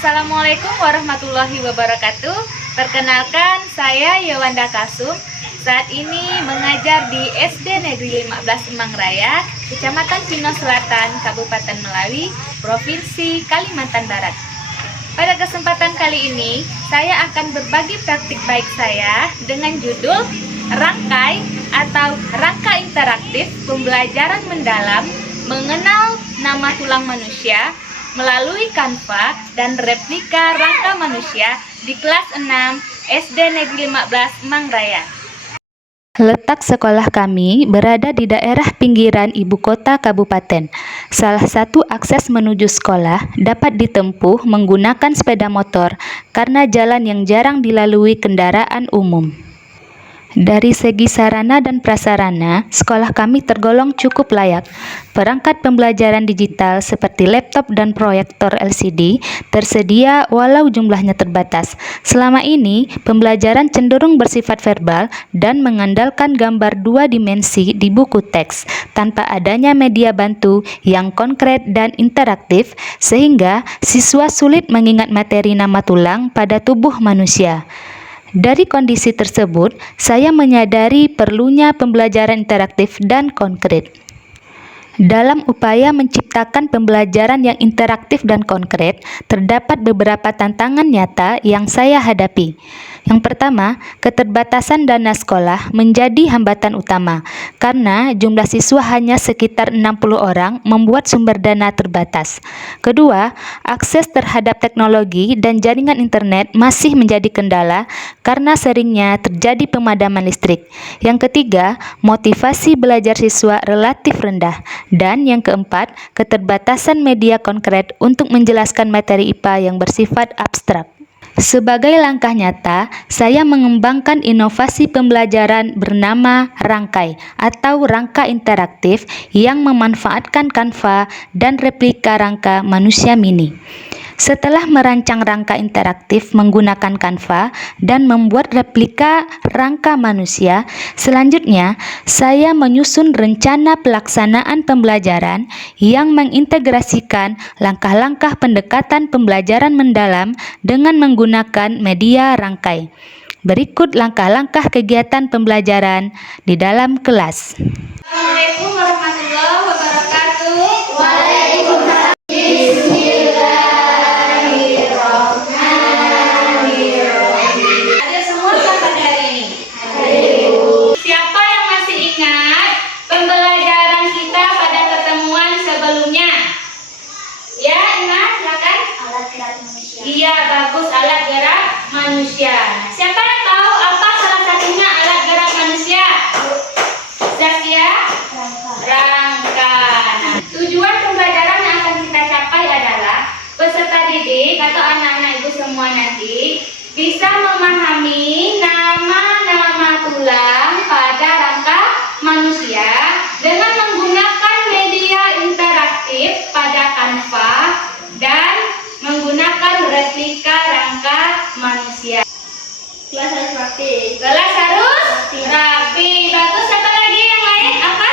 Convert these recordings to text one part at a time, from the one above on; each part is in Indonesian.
Assalamualaikum warahmatullahi wabarakatuh. Perkenalkan, saya Yewanda Kasum. Saat ini mengajar di SD Negeri 15 Emang Raya, Kecamatan Pino Selatan, Kabupaten Melawi, Provinsi Kalimantan Barat. Pada kesempatan kali ini, saya akan berbagi praktik baik saya dengan judul Rangkai atau Rangka Interaktif Pembelajaran Mendalam Mengenal Nama Tulang Manusia melalui Canva dan replika rangka manusia di kelas 6 SD Negeri 15 Emang Raya. Letak sekolah kami berada di daerah pinggiran ibu kota kabupaten. Salah satu akses menuju sekolah dapat ditempuh menggunakan sepeda motor karena jalan yang jarang dilalui kendaraan umum. Dari segi sarana dan prasarana, sekolah kami tergolong cukup layak. Perangkat pembelajaran digital seperti laptop dan proyektor LCD tersedia walau jumlahnya terbatas. Selama ini, pembelajaran cenderung bersifat verbal dan mengandalkan gambar dua dimensi di buku teks, tanpa adanya media bantu yang konkret dan interaktif, sehingga siswa sulit mengingat materi nama tulang pada tubuh manusia. Dari kondisi tersebut, saya menyadari perlunya pembelajaran interaktif dan konkret. Dalam upaya menciptakan pembelajaran yang interaktif dan konkret, terdapat beberapa tantangan nyata yang saya hadapi. Yang pertama, keterbatasan dana sekolah menjadi hambatan utama, karena jumlah siswa hanya sekitar 60 orang membuat sumber dana terbatas. Kedua, akses terhadap teknologi dan jaringan internet masih menjadi kendala karena seringnya terjadi pemadaman listrik. Yang ketiga, motivasi belajar siswa relatif rendah. Dan yang keempat, keterbatasan media konkret untuk menjelaskan materi IPA yang bersifat abstrak. Sebagai langkah nyata, saya mengembangkan inovasi pembelajaran bernama Rangkai atau rangka interaktif yang memanfaatkan Canva dan replika rangka manusia mini. Setelah merancang rangka interaktif menggunakan Canva dan membuat replika rangka manusia, selanjutnya saya menyusun rencana pelaksanaan pembelajaran yang mengintegrasikan langkah-langkah pendekatan pembelajaran mendalam dengan menggunakan media rangkai. Berikut langkah-langkah kegiatan pembelajaran di dalam kelas. Assalamualaikum warahmatullahi wabarakatuh. Waalaikumsalam. Ada semua kan pada hari ini? Siapa yang masih ingat pembelajaran kita pada pertemuan sebelumnya? Ya, ingat, silakan. Alat gerak manusia. Iya, bagus, alat gerak manusia. Siapa yang tahu apa salah satunya alat gerak manusia? Zakia? Rangka. Nah, tujuan pembelajaran yang akan kita capai adalah peserta didik atau anak-anak ibu semua nanti bisa memahami nama-nama tulang pada rangka manusia dengan menggunakan media interaktif pada Canva dan menggunakan replika rangka manusia. Kelas harus praktis. Kelas harus rapi. Bagus, siapa lagi yang lain? Apa?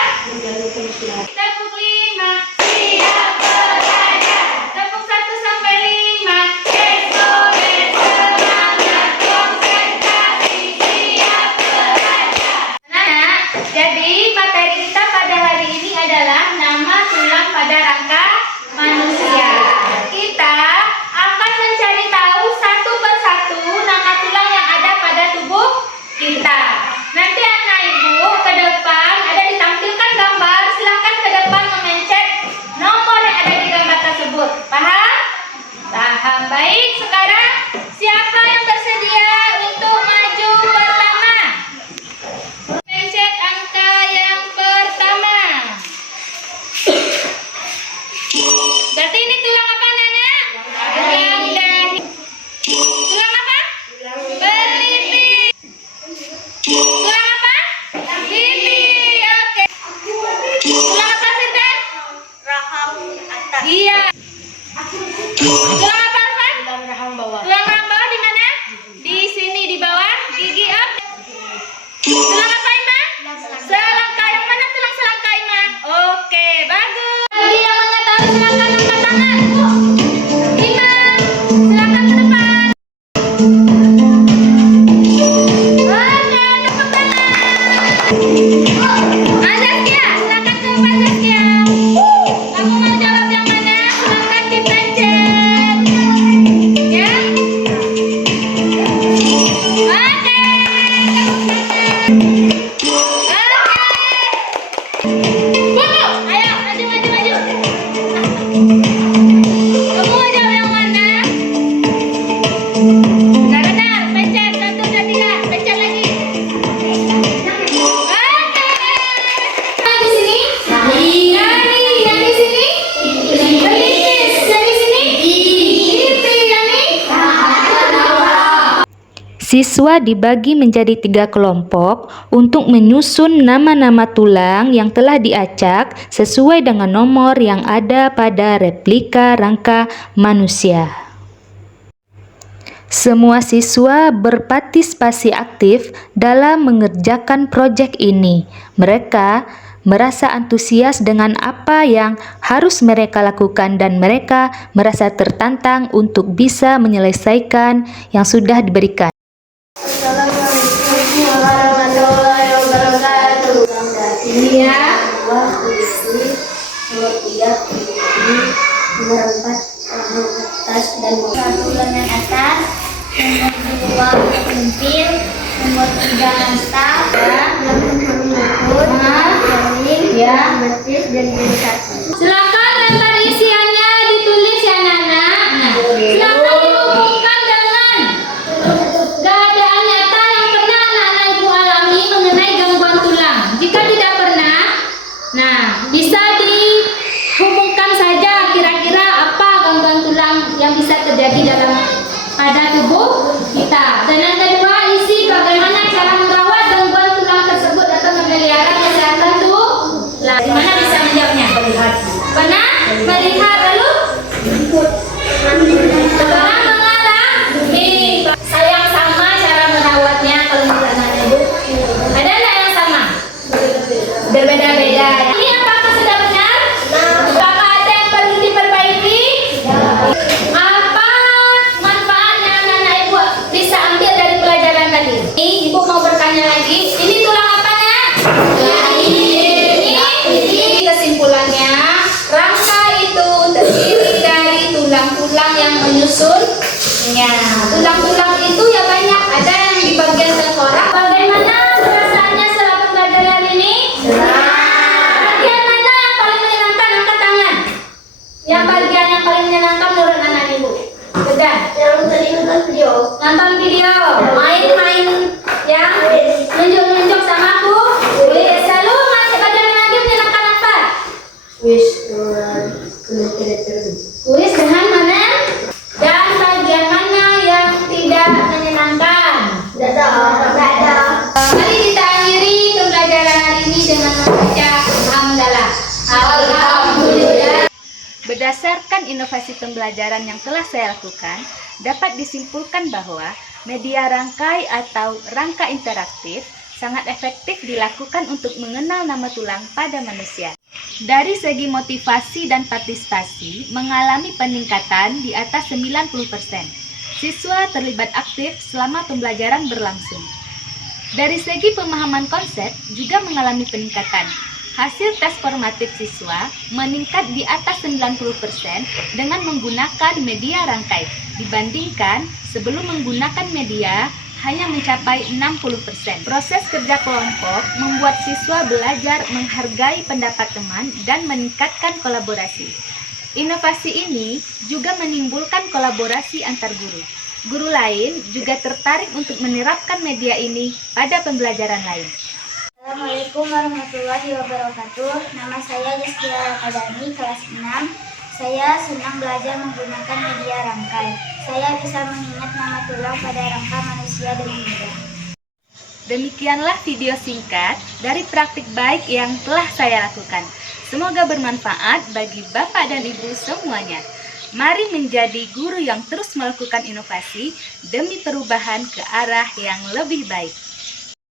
Tepuk 5, siap belajar. Tepuk 1 sampai 5. SOS semangat, konsentrasi, siap belajar. Nah, jadi materi kita pada hari ini adalah nama tulang pada rangka manusia. Kita akan mencari tahu satu persatu nama tulang yang ada pada tubuh kita. Nanti anak ibu ke depan ada ditampilkan gambar, silahkan ke depan memencet nomor yang ada di gambar tersebut. Paham? Paham. Baik, sekarang siapa yang bersedia untuk maju pertama? Pencet angka yang pertama. Berarti ini tulang apa, Nana? Tulang dahi. Tulang apa? Beliti. Tulang apa? Pipi. Oke. Tulang apa, Firdan? Rahang atas. Iya. Tulang apa, Arfan? Tulang rahang bawah. Tulang rahang bawah di mana? Di sini di bawah. Gigi up. Tulang apa, Ima? Selangkah. Yang mana tulang selangkah, Ima? Oke, bagus. Bagi yang mengetahui silakan angkat tangan. Ima. Silakan. Siswa dibagi menjadi 3 kelompok untuk menyusun nama-nama tulang yang telah diacak sesuai dengan nomor yang ada pada replika rangka manusia. Semua siswa berpartisipasi aktif dalam mengerjakan proyek ini. Mereka merasa antusias dengan apa yang harus mereka lakukan dan mereka merasa tertantang untuk bisa menyelesaikan yang sudah diberikan. Assalamualaikum warahmatullahi wabarakatuh. Iya. Nomor 3, nomor 4, atas dan tulangan atas. Nomor 2, pempil. Nomor 3, mantap. Nomor 4, Ya. batis dan satu. Silakan lempar isiannya ditulis ya Nana. Nah, silakan dihubungkan dengan keadaan nyata yang pernah Nana Ibu alami mengenai gangguan tulang. Jika tidak pernah, nah bisa dihubungkan saja kira-kira apa gangguan tulang yang bisa terjadi pada tubuh kita. Dan yang kedua, isi bagaimana cara merawat gangguan tulang tersebut atau memelihara kesehatan tulang. Gimana bisa menjawabnya? Pernah melihat lalu? Pernah mengalami? Sayang sama cara merawatnya kalau menurut Nana Ibu? Ada nggak yang sama? Berbeda-beda. Ini apakah sudah benar? Apakah ada yang perlu diperbaiki? Apa manfaat yang Nana Ibu bisa ambil dari pelajaran tadi? Ini Ibu mau bertanya lagi. Ini tulang apanya? Ini kesimpulannya, rangka itu terdiri dari tulang-tulang yang menyusunnya. Tulang-tulang itu ya banyak, ada yang di bagian tengkorak. Bagaimana perasaannya setelah belajar hari ini? Bagian mana yang paling menyenangkan? Angkat tangan. Yang bagian yang paling menyenangkan menurut anak ibu? Sudah. Yang tadi nonton video. Nonton video, main-main, ya, nunjuk-nunjuk sama aku. Boleh selalu masih bagian lagi menyenangkan apa? Wish, Kuis dengan mana? Dan bagian mana yang tidak menyenangkan? tidak ada. Mari kita akhiri pembelajaran hari ini dengan membaca hamdalah. Alhamdulillah. Berdasarkan inovasi pembelajaran yang telah saya lakukan, dapat disimpulkan bahwa media rangkai atau rangka interaktif sangat efektif dilakukan untuk mengenal nama tulang pada manusia. Dari segi motivasi dan partisipasi mengalami peningkatan di atas 90%. Siswa terlibat aktif selama pembelajaran berlangsung. Dari segi pemahaman konsep juga mengalami peningkatan. Hasil tes formatif siswa meningkat di atas 90% dengan menggunakan media rangkai dibandingkan sebelum menggunakan media hanya mencapai 60%. Proses kerja kelompok membuat siswa belajar menghargai pendapat teman dan meningkatkan kolaborasi. Inovasi ini juga menimbulkan kolaborasi antar guru. Guru lain juga tertarik untuk menerapkan media ini pada pembelajaran lain. Assalamualaikum warahmatullahi wabarakatuh. Nama saya Yaskia Kadani, kelas 6. Saya senang belajar menggunakan media rangkai. Saya bisa mengingat nama tulang pada rangka manusia dengan mudah. Demikianlah video singkat dari praktik baik yang telah saya lakukan. Semoga bermanfaat bagi Bapak dan Ibu semuanya. Mari menjadi guru yang terus melakukan inovasi demi perubahan ke arah yang lebih baik.